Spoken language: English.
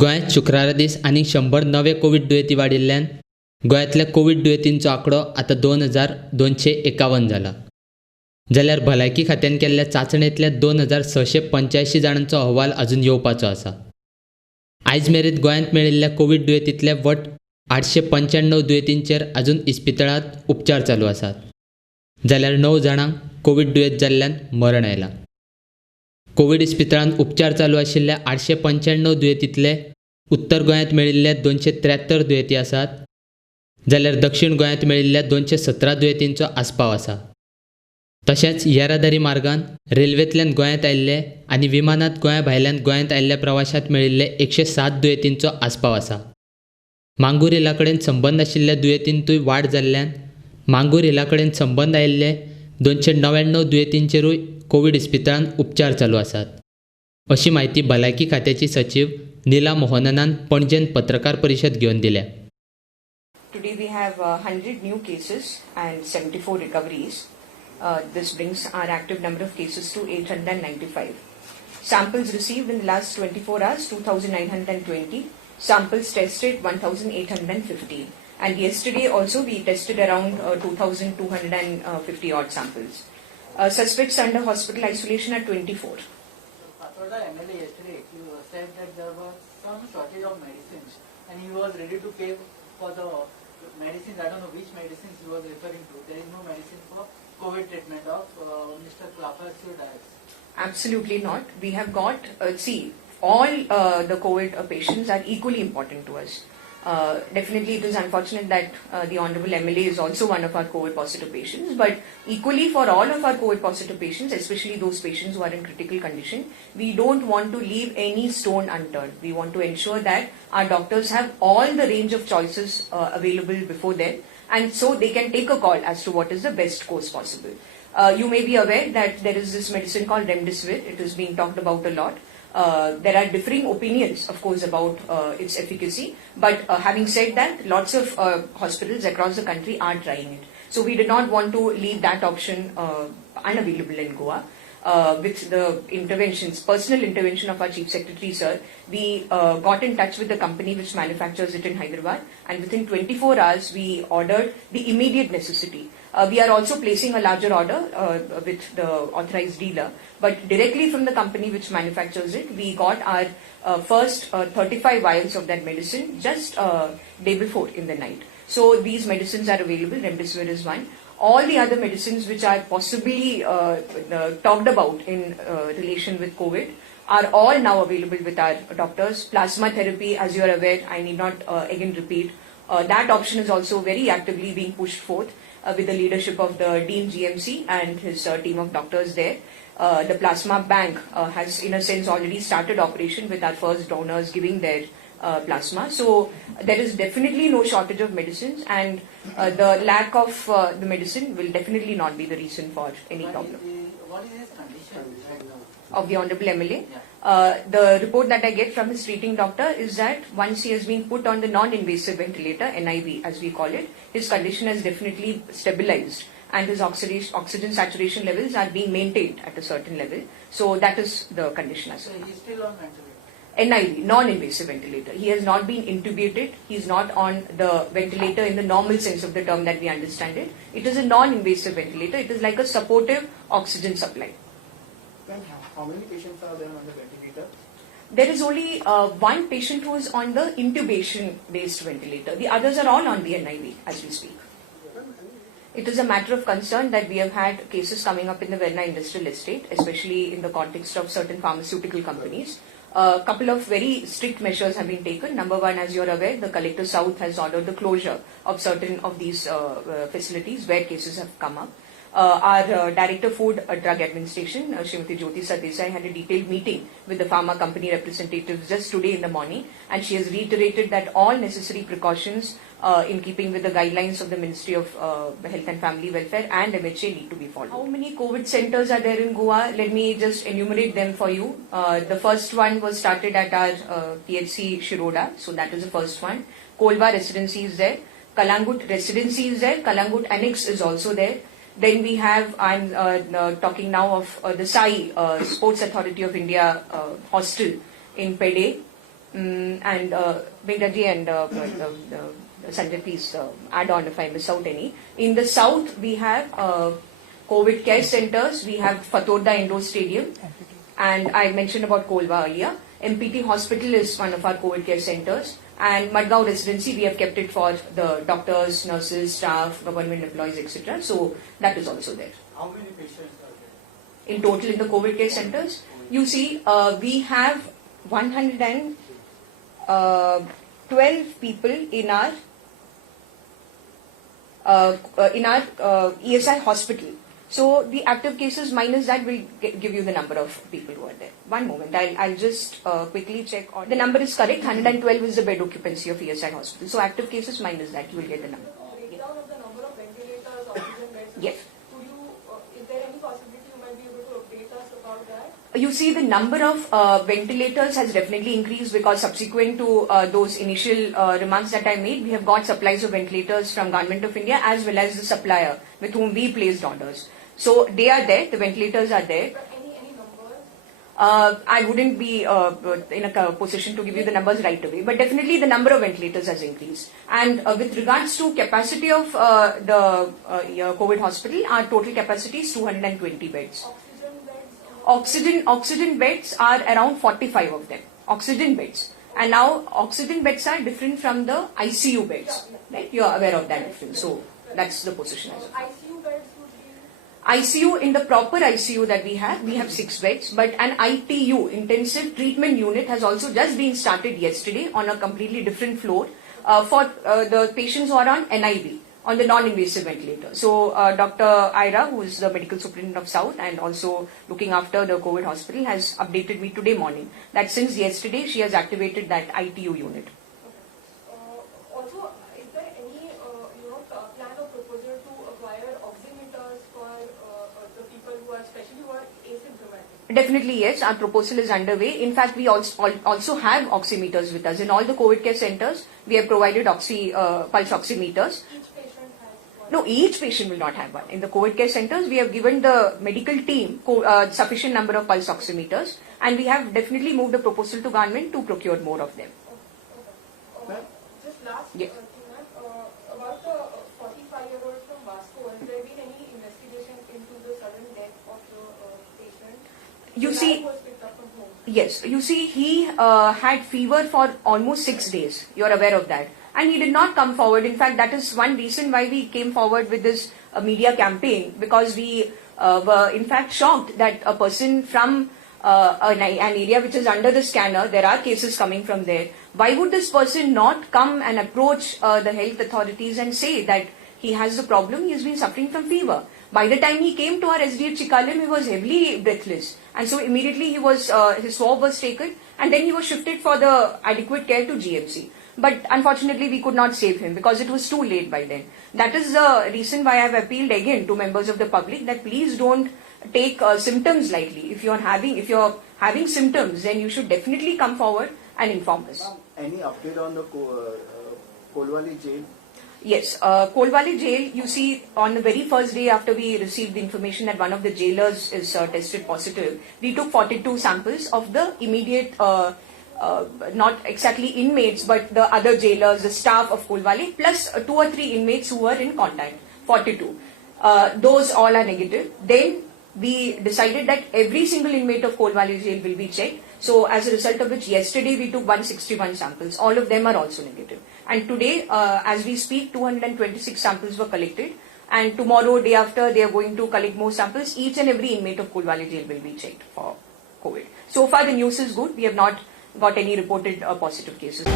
गोंयांत शुक्रारा दीस आनीक 100 नवे कोवीड दुयेंती वाडिल्ल्यान गोंयांतल्या कोवीड दुयेंतींचो आंकडो आतां 2251 जाला. जाल्यार भलायकी खात्यान केल्ल्या चांचणेंतल्या 2685 जाणांचो अहवाल अजून येवपाचो आसा. आयज मेरेन गोंयांत मेळिल्ल्या कोवीड दुयेंतींतले वट 895 दुयेंतींचेर अजून इस्पितळांत उपचार चालू आसात. जाल्यार 9 जाणांक कोवीड दुयेंत जाल्ल्यान मरण आयलां. कोवीड इस्पितळांत उपचार चालू आशिल्ल्या 895 दुयेंतींतले उत्तर गोंयांत मेळिल्ले 273 दुयेंती आसात. जाल्यार दक्षिण गोंयांत मेळिल्ल्या 217 दुयेंतींचो आस्पाव आसा. तशेंच येरादारी मार्गान रेल्वेंतल्यान गोंयांत आयिल्ले आनी विमानांत गोंया भायल्यान गोंयांत आयिल्ल्या प्रवाशांत मेळिल्ले 107 दुयेंतींचो आस्पाव आसा. मांगूर हिला कडेन संबंद आशिल्ल्या दुयेंतींतूय वाड जाल्ल्यान मांगूर हिला कडेन संबंद आयिल्ले 299 दुयेंतींचेरूय कोवीड इस्पितळांत उपचार चालू आसात. अशी माहिती भलायकी खात्याची सचीव नीला मोहननान पणजेंत पत्रकार परिशद घेवन दिल्या. Today we have 100 new cases and 74 recoveries. This brings our active number of cases to 895. Samples received in the last 24 hours 2,920. Samples tested 1,850. And yesterday also we tested around 2,250 odd samples. Suspects under hospital isolation are 24. Athoda MLA yesterday said that there was some shortage of medicines and he was ready to pay for the medicines. I don't know which medicines he was referring to. There is no medicine for COVID treatment of Mr. Clapper's diets. Absolutely not. We have got, all the COVID patients are equally important to us. Definitely it is unfortunate that the Honorable MLA is also one of our COVID positive patients, but equally for all of our COVID positive patients, especially those patients who are in critical condition, we don't want to leave any stone unturned. We want to ensure that our doctors have all the range of choices available before them, and so they can take a call as to what is the best course possible. You may be aware that there is this medicine called Remdesivir. It is being talked about a lot. There are differing opinions, of course, about its efficacy. But having said that, lots of hospitals across the country are trying it. So we did not want to leave that option unavailable in Goa. With the personal intervention of our Chief Secretary, sir, we got in touch with the company which manufactures it in Hyderabad, and within 24 hours we ordered the immediate necessity. We are also placing a larger order with the authorized dealer, but directly from the company which manufactures it, we got our first 35 vials of that medicine just day before in the night. So these medicines are available. Remdesivir is one. All the other medicines which are possibly talked about in relation with COVID are all now available with our doctors. Plasma therapy, as you are aware, I need not again repeat, that option is also very actively being pushed forth with the leadership of the Dean GMC and his team of doctors there. The plasma bank has in a sense already started operation with our first donors giving their plasma. So there is definitely no shortage of medicines, and the lack of the medicine will definitely not be the reason for any problem. What is his condition right now? Of the Honorable MLA. The report that I get from his treating doctor is that once he has been put on the non-invasive ventilator, NIV as we call it, his condition has definitely stabilized and his oxygen saturation levels are being maintained at a certain level. So that is the condition as So well. he is still on ventilator. NIV, non-invasive ventilator. He has not been intubated. He is not on the ventilator in the normal sense of the term that we understand it. It is a non-invasive ventilator. It is like a supportive oxygen supply. Then how many patients are there on the ventilator? There is only one patient who is on the intubation-based ventilator. The others are all on the NIV as we speak. It is a matter of concern that we have had cases coming up in the Verna Industrial Estate, especially in the context of certain pharmaceutical companies. A couple of very strict measures have been taken. Number one, as you are aware, the Collector South has ordered the closure of certain of these facilities where cases have come up. Our Director Food Drug Administration, Srimati Jyoti Sardesai, had a detailed meeting with the pharma company representatives just today in the morning, and she has reiterated that all necessary precautions in keeping with the guidelines of the Ministry of Health and Family Welfare and MHA need to be followed. How many COVID centers are there in Goa? Let me just enumerate them for you. The first one was started at our PHC Shiroda, so that is the first one. Kolva Residency is there. Kalangut Residency is there. Kalangut Annex is also there. Then we have, I'm talking now of the SAI, Sports Authority of India hostel in Pede. And Venkaji and Sanjay, please add on if I miss out any. In the south, we have COVID care centers. We have Fatorda Indoor Stadium, and I mentioned about Kolva earlier. MPT Hospital is one of our COVID care centers, and Madgaon Residency, we have kept it for the doctors, nurses, staff, government employees, etc. So that is also there. How many patients are there? In total in the COVID care centers, you see, we have 112 people in our ESI hospital. So the active cases minus that will give you the number of people who are there. One moment, I'll just quickly check. The number is correct. 112 is the bed occupancy of ESI hospital. So active cases minus that, you will get the number. Breakdown of the number of ventilators, oxygen beds. Yes. Could you, is there any possibility you might be able to update us about that? You see, the number of ventilators has definitely increased because subsequent to those initial remarks that I made, we have got supplies of ventilators from Government of India as well as the supplier with whom we placed orders. So they are there, the ventilators are there. But any numbers? I wouldn't be in a position to give you the numbers right away, but definitely the number of ventilators has increased. And with regards to capacity of the COVID hospital, our total capacity is 220 beds. Oxygen beds? Oxygen beds are around 45 of them. Oxygen beds. And now oxygen beds are different from the ICU beds. Right? You are aware of that difference. So that's the position as well. ICU beds would be? ICU, in the proper ICU that we have 6 beds, but an ITU, intensive treatment unit, has also just been started yesterday on a completely different floor for the patients who are on NIV, on the non-invasive ventilator. So Dr. Ira, who is the medical superintendent of South and also looking after the COVID hospital, has updated me today morning that since yesterday she has activated that ITU unit. Also, is there any plan or proposal to acquire oximeters for the people who are, especially who are asymptomatic? Definitely yes, our proposal is underway. In fact, we also have oximeters with us. In all the COVID care centers, we have provided pulse oximeters. Each patient has one? No, each patient will not have one. In the COVID care centers, we have given the medical team sufficient number of pulse oximeters, and we have definitely moved a proposal to government to procure more of them. Just last Yes. thing, ma'am, about the 45-year-old from Vasco, has there been any investigation into the sudden death of the patient? You The see- guy who was picked up from home. Yes, you see, he had fever for almost 6 days. You are aware of that. And he did not come forward. In fact, that is one reason why we came forward with this media campaign, because we were in fact shocked that a person from an area which is under the scanner, there are cases coming from there. Why would this person not come and approach the health authorities and say that he has the problem, he has been suffering from fever? By the time he came to our SDH Chikalim, he was heavily breathless. And so immediately his swab was taken and then he was shifted for the adequate care to GMC. But unfortunately, we could not save him because it was too late by then. That is the reason why I have appealed again to members of the public that please don't take symptoms lightly. If you're having symptoms, then you should definitely come forward and inform us. Any update on the Kolwali jail? Yes, Kolwali jail, you see, on the very first day after we received the information that one of the jailers is tested positive, we took 42 samples of the immediate, not exactly inmates, but the other jailers, the staff of Kolwali, plus 2 or 3 inmates who were in contact, 42. Those all are negative. Then we decided that every single inmate of Kolwali jail will be checked. So as a result of which, yesterday we took 161 samples. All of them are also negative. And today, as we speak, 226 samples were collected. And tomorrow, day after, they are going to collect more samples. Each and every inmate of Kolwali jail will be checked for COVID. So far, the news is good. We have not got any reported positive cases.